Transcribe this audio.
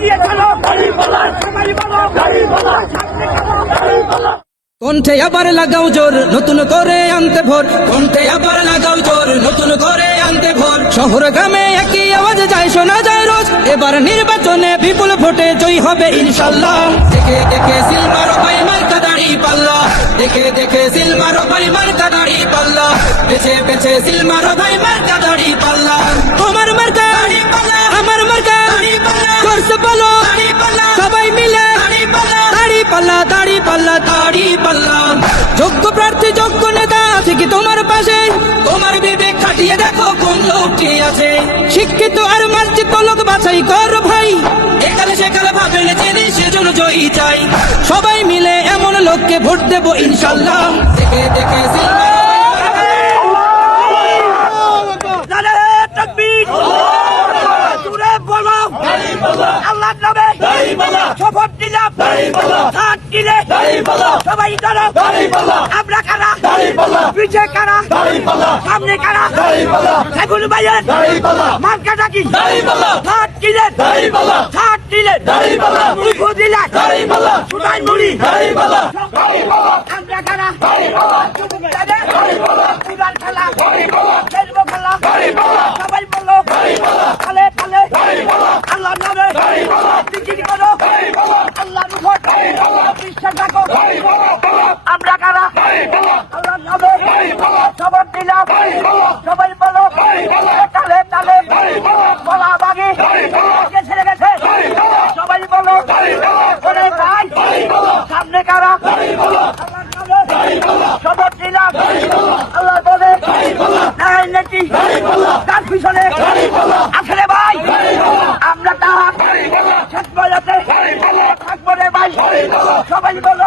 এগিয়ে চলো সবাই বলো কণ্ঠে আবার লাগাও জোর নতুন করে আনতে ভোর, কণ্ঠে আবার লাগাও জোর নতুন করে আনতে ভোর। শহর গ্রামে একই আওয়াজ যায় শোনা যায় রোজ, এবার নির্বাচনে বিপুল ভোটে জয়ী হবে ইনশাল্লাহ। দেখে দেখে সিল মারো ভাই মার্কা দাড়ি পাল্লা, দেখে দেখে সিল মারো ভাই মার্কা দাড়ি পাল্লা, বেছে বেছে সিল মারো ভাই মার্কা দাড়ি পাল্লা। তোমার মার্কা দাড়ি পাল্লা, আমার মার্কা দাড়ি পাল্লা, জোরসে বলো দাড়ি পাল্লা, সবাই মিলে দাড়ি পাল্লা, দাড়ি পাল্লা, দাড়ি পাল্লা, দাড়ি পাল্লা। যোগ্য প্রার্থী যোগ্য নেতা আছে কি তোমার পাশে? তোমার বিবেক খাটিয়ে দেখো কোন লোকটি আছে। শিক্ষিত আর মার্জিত লোক বাছাই কর ভাই, একালে সেকালে ভাবেন জেনে সেজন্য জয়ী চাই। সবাই মিলে এমন লোককে ভোট দেবো ইনশাল্লাহ। দেখে দেখে আল্লাহর নামে শপথ দিলাম হাত দিলে সবাই ধরো। আমরা কারা, পিছে কারা, সামনে কারা, সেগুলো ভাইয়ের মার্কাটা কি? হাত দিলেন, হাত দিলেন, মুখ দিলেন, সুদাই মুড়ি। আমরা কারা, সুদান খেলা, খেলবো খেলা, সবাই বলো তালে তালে আল্লাহর নামে বিক্রি করো, আল্লাহর উপর বিশ্বাস রাখো। আমরা কারা, আল্লাহর নামে শপথ দিলাম, সবাই বলো তালে তালে বলা বাগি ছেড়ে গেছে, সবাই বলো ওরে ভাই সামনে কারা, আল্লাহর নামে শপথ দিলাম, আল্লাহ বলে নাই নাকি তার পিছনে আসলে ভাই আমরা তার শেষ বয়সে থাকবো রে ভাই, সবাই বলো